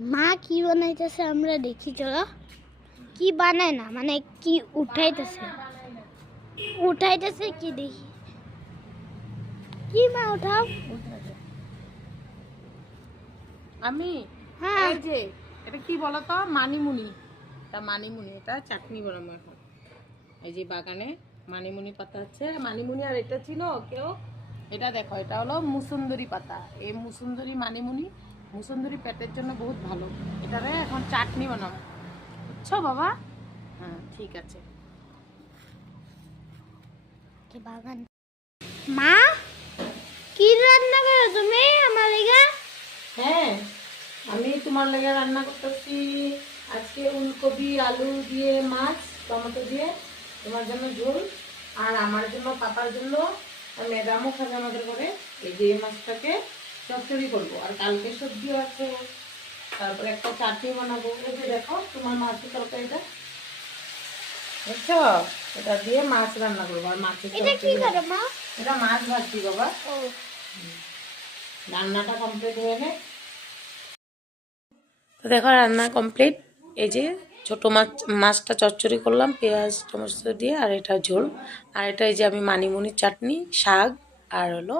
মা কি বানাইতেছে আমরা দেখি, চলো। কি বানায় না, মানে কি উঠাইতেছে কি দেখি। কি মা উঠাও? আমি হ্যাঁ। এই যে এটা কি বলতো, মানিমুনি। মানিমুনি, এটা চাটনি বানাবো এখন। এই যে বাগানে মানিমুনি পাতা আছে, মানিমুনি। আর এটা ছিল কেউ, এটা দেখো, এটা হলো মুসুন্দরি পাতা। এই মুসুন্দরি মানিমুনি, মুসুন্দরি পেটের জন্য বহুত ভালো। এটারে এখন চাটনি বানাবো, বুঝছো বাবা? হ্যাঁ ঠিক আছে। কি বাগান। মা কি রান্না করো তুমি আমার লাগা? হ্যাঁ, আমি তোমার লেগে রান্না করতেছি আজকে ফুলকপি আলু দিয়ে মাছ, টমেটো দিয়ে তোমার জন্য ঝোল, আর আমার জন্য পাপার জন্য ম্যাডামও খাবে আমাদের ঘরে। এই যে মাছটাকে চচ্চড়ি করবো, আর কালকে সবজিও আছে, তারপরে একটা চাটনি বানাবো। এই যে দেখো তোমার মাছের তরকারিটা, বুঝছো? এটা দিয়ে মাছ রান্না করবো, আর মাছের এটা কি চচ্চড়ি। করো মা? এটা মাছ ভাজছি বাবা। ও রান্নাটা কমপ্লিট হয়ে নে। তো দেখো রান্না কমপ্লিট। এই যে ছোটো মাছটা চচ্চড়ি করলাম পেঁয়াজ টমেটো দিয়ে, আর এটা ঝোল। আর এটা এই যে আমি মানিমুনির চাটনি, শাক, আর হলো